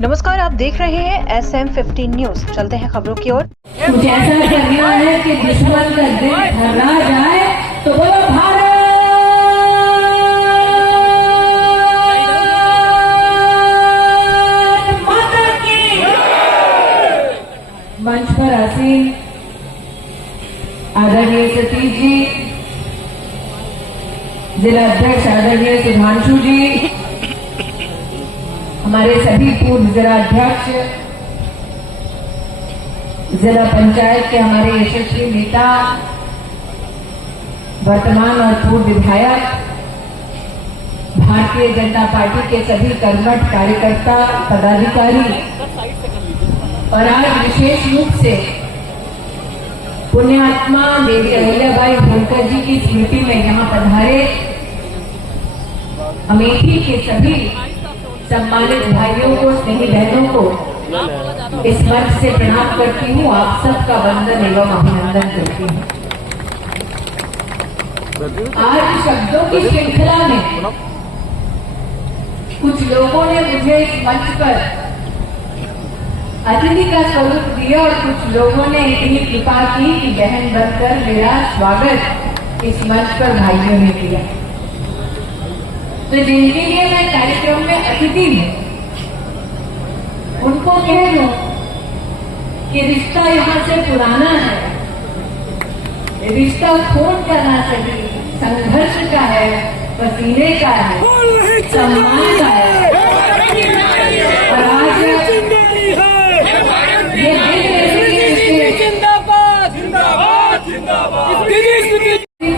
नमस्कार, आप देख रहे हैं SM15 न्यूज। चलते हैं खबरों की ओर। कुछ ऐसा करना है कि दुश्मन का दिल घबरा जाए तो बोलो भारत माता की। मंच पर आसीन आदरणीय सतीश जी, जिला अध्यक्ष आदरणीय सुधांशु जी, हमारे सभी पूर्व जिला अध्यक्ष, जिला पंचायत के हमारे यशस्वी नेता, वर्तमान और पूर्व विधायक, भारतीय जनता पार्टी के सभी कर्मठ कार्यकर्ता, पदाधिकारी और आज विशेष रूप से पुण्यात्मा देवी अहिल्याबाई होलकर जी की स्मृति में यहाँ पधारे अमेठी के सभी सम्मानित भाइयों को, स्नेही बहनों को इस मंच से प्रणाम करती हूँ। आप सबका वंदन एवं अभिनंदन करती हूँ। आज शब्दों की श्रृंखला में कुछ लोगों ने मुझे इस मंच पर अतिथि का स्वरूप दिया और कुछ लोगों ने इतनी कृपा की कि बहन बनकर मेरा स्वागत इस मंच पर भाइयों ने किया। तो जिनके लिए मैं कार्यक्रम में अतिथि हूं, उनको कह दूं कि रिश्ता यहाँ से पुराना है। रिश्ता खून का ना सही, संघर्ष का है, पसीने का है, सम्मान का है। और आज ये जिंदाबाद जिंदाबाद जिंदाबाद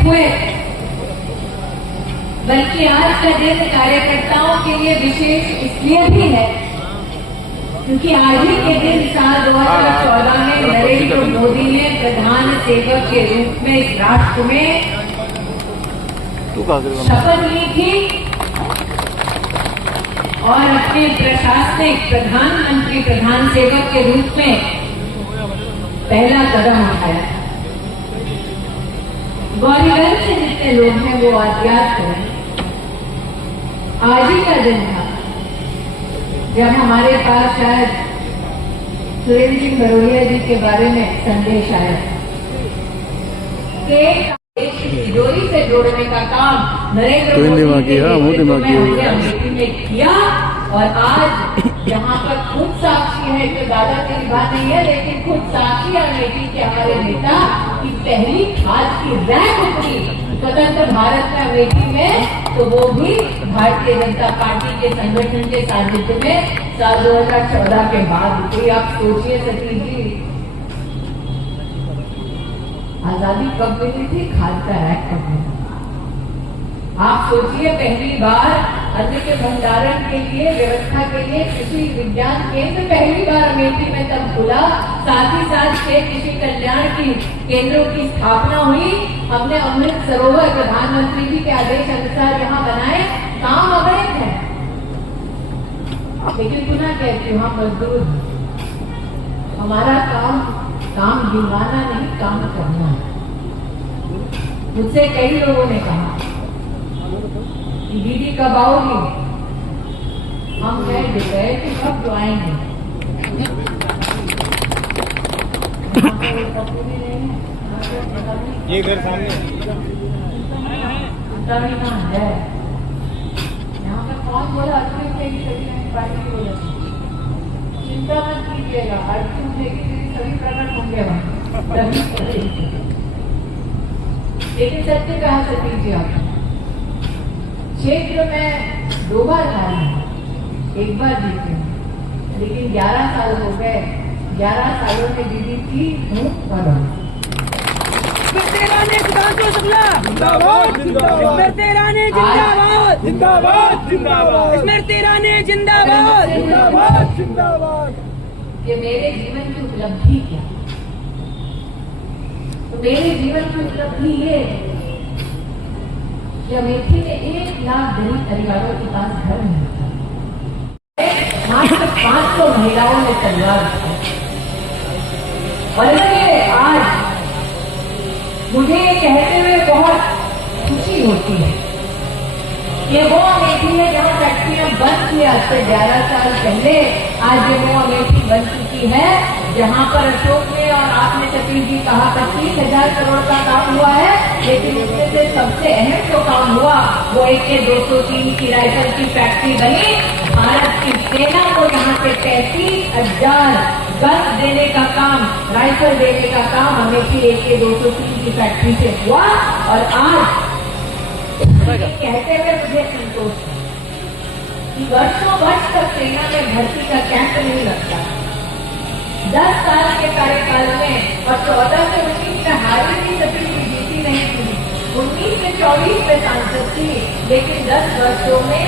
हुए, बल्कि आज का दिन कार्यकर्ताओं के लिए विशेष इसलिए भी है क्योंकि आज ही के दिन साल 2014 में नरेंद्र मोदी ने प्रधान सेवक के रूप में इस राष्ट्र में शपथ ली थी और अपने प्रशासनिक प्रधानमंत्री प्रधान सेवक के रूप में पहला कदम उठाया। गौरीगंज से जितने लोग हैं वो आज याद करें, आज ही का दिन था जब हमारे पास शायद सुरेंद्र सिंह बरोलिया जी के बारे में संदेश आया कि तिजोरी से जोड़ने का काम नरेंद्र मोदी ने किया। और आज यहाँ पर खुद साक्षी है कि दादा की बात नहीं है, लेकिन खुद साक्षी अमेठी के हमारे नेता की पहली खाद की रैंक उतरी स्वतंत्र भारत में अमेठी में, तो वो भी भारतीय जनता पार्टी के संगठन के सानिध्य में साल 2014 के बाद हुई। आप सोचिए सतीश जी, आजादी कब मिली थी, खाद का रैंक कब मिला। आप सोचिए, पहली बार अन्न के भंडारण के लिए व्यवस्था के लिए कृषि विज्ञान केंद्र पहली बार अमेठी में तब खुला। साथ ही साथ 6 कृषि कल्याण की केंद्रों की स्थापना हुई। हमने अमृत सरोवर प्रधानमंत्री जी के आदेश अनुसार यहाँ बनाए। काम अवैध है, लेकिन पुनः कहती हूँ, हम मजदूर, हमारा काम गिनवाना नहीं, काम करना है। मुझसे कई लोगों ने कहा दीदी कब आओगी, हम कह देते हैं कि कब तो आएंगे। ये घर सामने है, यहाँ पर कौन बोला पार्टी बोला, चिंता मत कीजिएगा, अर्जुन देखिए सभी प्रकट होंगे वहाँ। लेकिन सत्य कहा सतीश जी, आप क्षेत्र में 2 बार हारी है, 1 बार जीते, लेकिन 11 साल हो गए। 11 सालों में दीदी की हूँ और स्मृति ईरानी जिंदाबाद जिंदाबाद जिंदाबाद स्मृति ईरानी जिंदाबाद जिंदाबाद जिंदाबाद। ये मेरे जीवन की उपलब्धि क्या, तो मेरे जीवन की उपलब्धि ये अमेठी में 1 लाख गरीब परिवारों के पास घर नहीं था। मात्र 500 महिलाओं ने परिवार और ये आज मुझे ये कहते हुए बहुत खुशी होती है ये वो अमेठी है जहाँ फैक्ट्रियां बंद थी आज से 11 साल पहले। आज ये वो अमेठी बन चुकी है जहाँ पर अशोक ने और आपने सतीश जी कहा 25,000 करोड़ का काम हुआ है, लेकिन उसमें से सबसे अहम जो काम हुआ वो AK-203 की राइफल की फैक्ट्री बनी। भारत की सेना को यहाँ से 33,000 गन देने का काम, राइफल देने का काम अमेठी AK-203 की फैक्ट्री से हुआ। और आज कहते हुए मुझे संतोष है कि वर्षों वर्ष तक सेना में भर्ती का कैंप नहीं लगता। 10 साल के कार्यकाल में और 14 से 19 में हारी भी सभी जीती नहीं थी, 19 से 24 में सांसद थी, लेकिन 10 वर्षों में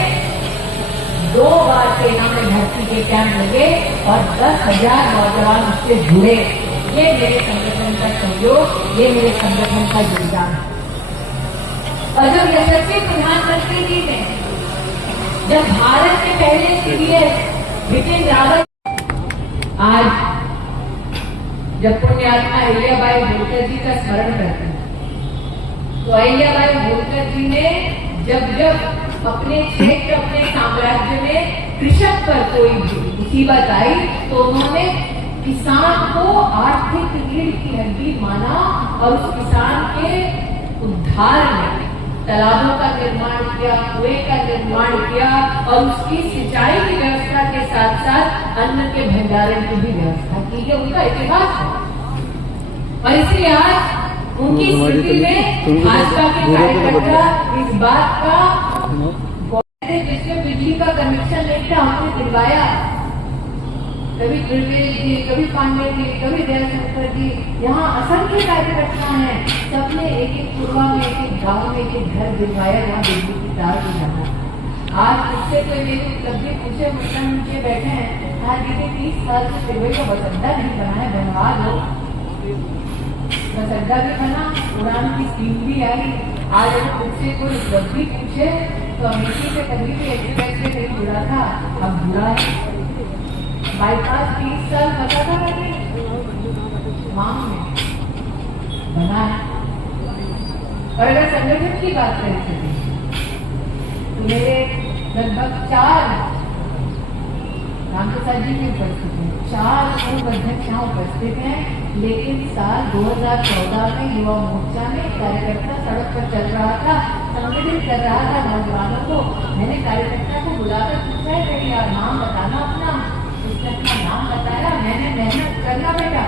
2 बार सेना में भर्ती के कैंप लगे और 10,000 नौजवान उससे जुड़े। ये मेरे संगठन का सहयोग, ये मेरे संगठन का योगदान है। और जब यशस्वी प्रधानमंत्री जी ने जब भारत के पहले सीडीएस बिपिन रावत, आज जब पुण्यात्मा अहिल्याबाई होलकर जी का स्मरण करते हैं तो अहिल्याबाई होलकर जी ने जब अपने क्षेत्र, अपने साम्राज्य में कृषक पर कोई मुसीबत आई तो उन्होंने किसान को आर्थिक रीढ़ की हड्डी माना और उस किसान के उद्धार में तालाबों का निर्माण किया, कुएं का निर्माण किया और उसकी सिंचाई की व्यवस्था के साथ साथ अन्न के भंडारण की भी व्यवस्था की। ये उनका इतिहास है और इसलिए आज उनकी स्मृति में भाजपा के कार्यकर्ता इस बात का जिसमें बिजली का कनेक्शन नहीं था हमने दिलवाया। कभी गुरवेज जी, कभी पांडे जी, कभी दयाशंकर जी, यहाँ असंख्य कार्यकर्ता हैं, सबने एक एक पूर्वा में, एक एक गाँव में एक एक घर दिलवाया जहाँ बिजली की तार भी जाना। आज इससे कोई मेरी उपलब्धि पूछे, मुझसे नीचे बैठे हैं, आज दीदी 30 साल से सिलवे का बस अड्डा नहीं बना है, बनवा दो। बस अड्डा भी बना, उड़ान की स्कीम भी आई। आज अगर मुझसे कोई उपलब्धि पूछे तो अमेठी से कभी भी एक्सप्रेस से नहीं जुड़ा था, अब जुड़ा है। बाईपास 30 साल पता था मैंने मांग में बना है। और अगर संगठन की बात करें तो मेरे लगभग 4 रामप्रसाद जी भी उपस्थित हैं, 4 पूर्व अध्यक्ष यहाँ उपस्थित हैं। लेकिन साल 2014 में युवा मोर्चा में कार्यकर्ता सड़क पर चल रहा था, संगठित कर रहा था नौजवानों को। मैंने कार्यकर्ता को बुलाकर पूछा है कहीं यार नाम बताना अपना, उसने अपना नाम बताया। मैंने मेहनत करना बेटा,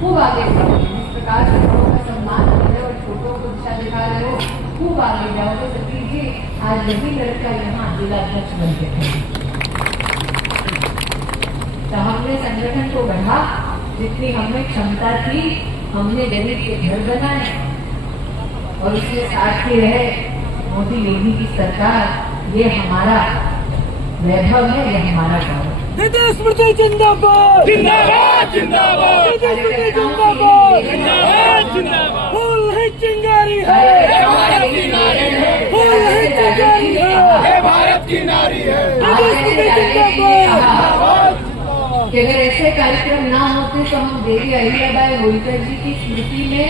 खूब आगे बढ़ो, इस प्रकार से बड़ों का सम्मान कर रहे हो, छोटों को दिशा दिखा रहे हो, खूब आगे जाओगे। सतीश जी आज यही लड़का यहाँ जिलाध्यक्ष बन के थे। तो हमने संगठन को बढ़ा, जितनी हमें क्षमता थी हमने गरीब के घर बनाए और उसके साथ ही रहे मोदी योगी की सरकार। ये हमारा वैभव है, ये हमारा गौरव। स्मृति जिंदाबाद, जिंदाबाद, जिंदाबाद, स्मृति जिंदाबाद, जिंदाबाद, जिंदाबाद। फूल है चिंगारी है, भारत की नारी है, फूल है चिंगारी है, भारत की नारी है, स्मृति जिंदाबाद। कि अगर ऐसे कार्यक्रम ना होते तो हम देवी अहिल्याबाई होलकर जी की स्मृति में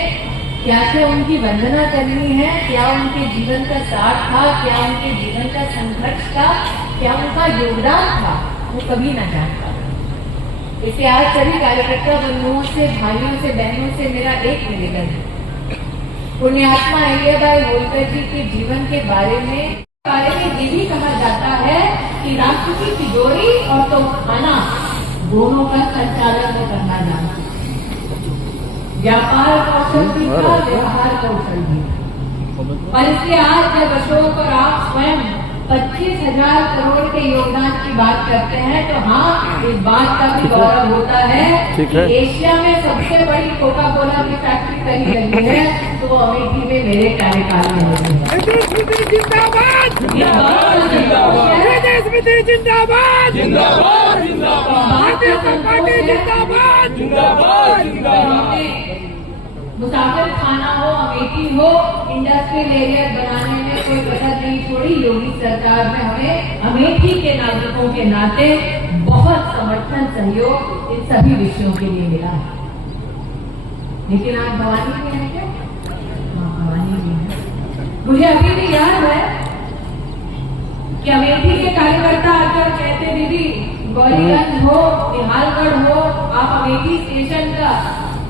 क्या क्या उनकी वंदना करनी है, क्या उनके जीवन का साथ था, क्या उनके जीवन का संघर्ष था, क्या उनका योगदान था, वो कभी ना जानता। इसलिए आज सभी कार्यकर्ता बंधुओं से, भाइयों से, बहनों से मेरा एक निवेदन है। पुण्यात्मा अहिल्याबाई होलकर जी के जीवन के बारे में ये भी कहा जाता है कि राष्ट्र की तिजोरी और तोपखाना दोनों का संचालन में करना जाना, व्यापार कौशल भी था, व्यवहार कौशल भी। और इसलिए आज जब अशोक और आप स्वयं 25,000 करोड़ के योगदान की बात करते हैं तो हाँ, इस बात का भी गौरव होता है कि एशिया में सबसे बड़ी कोका कोला की फैक्ट्री कहीं लगी है तो वो अमेठी में मेरे कार्यकाल में लगी है। स्मृति जिंदाबाद, स्मृति जिंदाबाद, जिंदाबाद, जिंदाबाद, पार्टी जिंदाबाद, जिंदाबाद, जिंदाबाद। मुसाफिर खाना हो, अमेठी हो, इंडस्ट्रियल एरिया बनाने में कोई कसर नहीं छोड़ी। योगी सरकार में हमें अमेठी के नागरिकों के नाते बहुत समर्थन, सहयोग इन सभी विषयों के लिए मिला है। लेकिन आज भवानी में है क्या? हाँ, भवानी में है। मुझे अभी भी याद है कि अमेठी के कार्यकर्ता आकर कहते दीदी गौरीगंज हो, निहालगढ़ हो, आप अमेठी स्टेशन का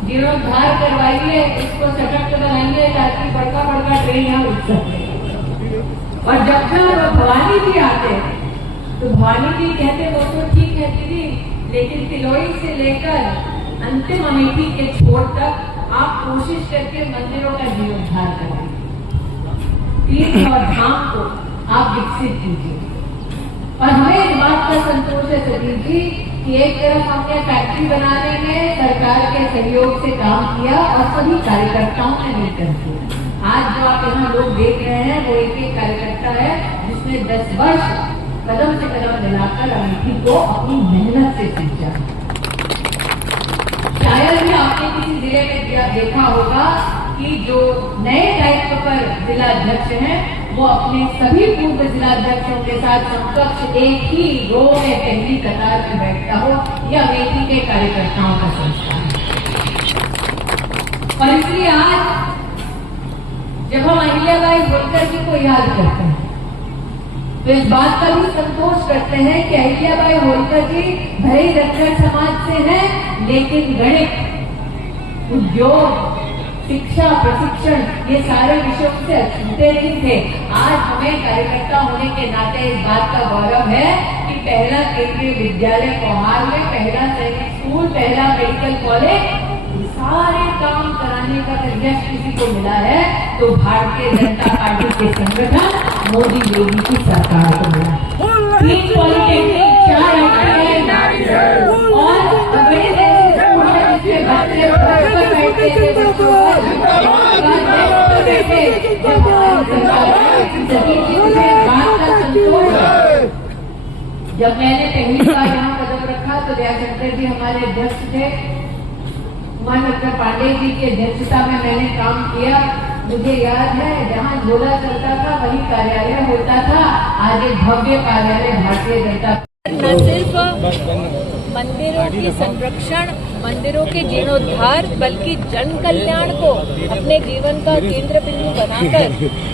जीर्णोद्धार करवाइए, इसको सशक्त बनाइए ताकि बड़का बड़का ट्रेन यहाँ रुक सके। और जब भवानी जी आते तो भवानी जी कहते वो तो ठीक है दीदी, लेकिन तिलोई से लेकर अंतिम अमेठी के छोर तक आप कोशिश करके मंदिरों का जीर्णोद्धार करें, तीर्थ और धाम को आप विकसित कीजिए। और हमें इस बात का संतोष है सतीश जी कि एक तरफ हमने फैक्ट्री बनाने में सरकार के सहयोग से काम किया और सभी कार्यकर्ताओं ने मिलकर किया। आज जो आप यहाँ लोग देख रहे हैं वो एक एक कार्यकर्ता है जिसने 10 वर्ष कदम से कदम मिलाकर अमेठी को अपनी मेहनत से सींचा। शायद ही आपने किसी जिले में देखा होगा कि जो नए दायित्व पर जिला अध्यक्ष हैं वो अपने सभी पूर्व जिलाध्यक्षों के साथ समकक्ष एक ही रो में पहली कतार में बैठता हो, यह अमेठी के कार्यकर्ताओं का संस्कार है। और इसलिए आज जब हम अहिल्याबाई होलकर जी को याद करते हैं तो इस बात का भी संतोष करते हैं कि अहिल्याबाई होलकर जी भले ही रक्षण समाज से हैं, लेकिन गणित, उद्योग, शिक्षा, प्रशिक्षण ये सारे विषयों से अछूते नहीं थे। आज हमें कार्यकर्ता होने के नाते इस बात का गौरव है कि पहला केंद्रीय विद्यालय कोहार में, पहला सैनिक स्कूल, पहला मेडिकल कॉलेज, सारे काम कराने का यश किसी को मिला है तो भारतीय जनता पार्टी के संगठन मोदी योगी की सरकार को मिला। 3 पॉलिटेक्निक, 4 IIT और बड़े जब मैंने पहली बार यहाँ कदम रखा तो दयाशंकर जी हमारे अध्यक्ष थे, उमन डॉक्टर पांडे जी की अध्यक्षता में मैंने काम किया। मुझे याद है जहाँ झोला चलता था वही कार्यालय होता था, आज एक भव्य कार्यालय भारतीय जनता। न सिर्फ मंदिरों की संरक्षण, मंदिरों के जीर्णोद्धार, बल्कि जन कल्याण को अपने जीवन का केंद्र बिंदु बनाकर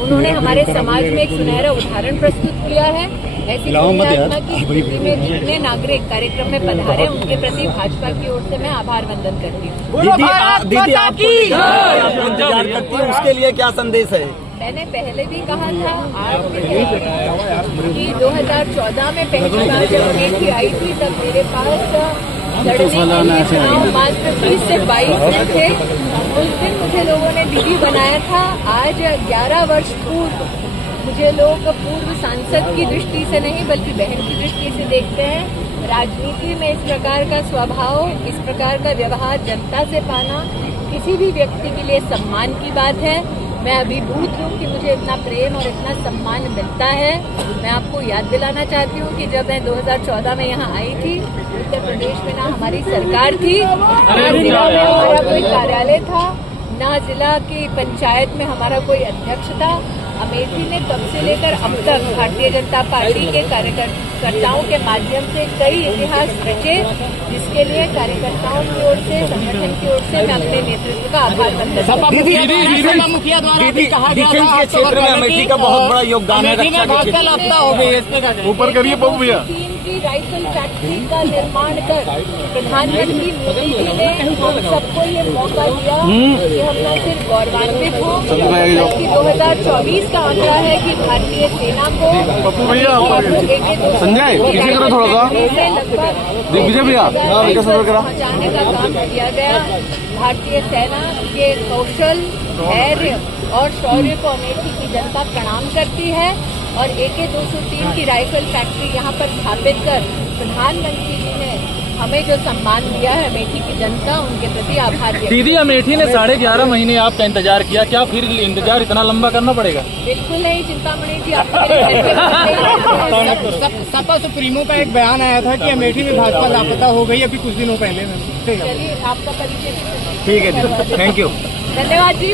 उन्होंने हमारे समाज में एक सुनहरा उदाहरण प्रस्तुत किया है। ऐसी पुण्यात्मा की स्थिति में जितने नागरिक कार्यक्रम में पधारे उनके प्रति भाजपा की ओर से मैं आभार वंदन करती हूँ। दीदी आपको इंतजार करती है, उसके लिए क्या संदेश है? मैंने पहले भी कहा था, आज भी कि 2014 में पहली बार जब अमेठी आई थी तब मेरे पास लड़ने के लिए चुनाव मात्र 20 से 22 दिन थे। उस दिन मुझे लोगों ने दीदी बनाया था। आज 11 वर्ष पूर्व मुझे लोग पूर्व सांसद की दृष्टि से नहीं बल्कि बहन की दृष्टि से देखते हैं। राजनीति में इस प्रकार का स्वभाव, इस प्रकार का व्यवहार जनता से पाना किसी भी व्यक्ति के लिए सम्मान की बात है। मैं अभिभूत हूँ कि मुझे इतना प्रेम और इतना सम्मान मिलता है। मैं आपको याद दिलाना चाहती हूँ कि जब मैं 2014 में यहाँ आई थी, उत्तर प्रदेश में ना हमारी सरकार थी, ना जिला में हमारा कोई कार्यालय था, ना जिला की पंचायत में हमारा कोई अध्यक्ष था। अमेठी ने तब से लेकर अब तक भारतीय जनता पार्टी के कार्यकर्ताओं के माध्यम से कई इतिहास रचे, जिसके लिए कार्यकर्ताओं की ओर से, संगठन की ओर से मैं अपने नेतृत्व का आभार व्यक्त करती हूँ। मुखिया द्वारा डिफेंस के क्षेत्र में अमेठी का बहुत बड़ा योगदान है। ऊपर करिए बहू भैया। राइफल फैक्ट्री का निर्माण कर प्रधानमंत्री मोदी जी ने हम सबको ये मौका दिया कि हम न सिर्फ गौरवान्वित हो, बल्कि 2024 का आंकड़ा है कि भारतीय सेना को संजय इसे करो थोड़ा सा विजय भैया पहुँचाने का काम किया गया। भारतीय सेना के कौशल, धैर्य और शौर्य को अमेठी की जनता प्रणाम करती है और AK-203 की राइफल फैक्ट्री यहाँ पर स्थापित कर प्रधानमंत्री जी ने हमें जो सम्मान दिया है, अमेठी की जनता उनके प्रति आभार व्यक्त। दीदी अमेठी ने 11.5 महीने आपका इंतजार किया, क्या फिर इंतजार इतना लंबा करना पड़ेगा? बिल्कुल नहीं चिंतामणि जी, सपा सुप्रीमो का एक बयान आया था कि अमेठी में भाजपा लापता हो गई अभी कुछ दिनों पहले। चलिए आपका परिचय। ठीक है जी, थैंक यू, धन्यवाद जी।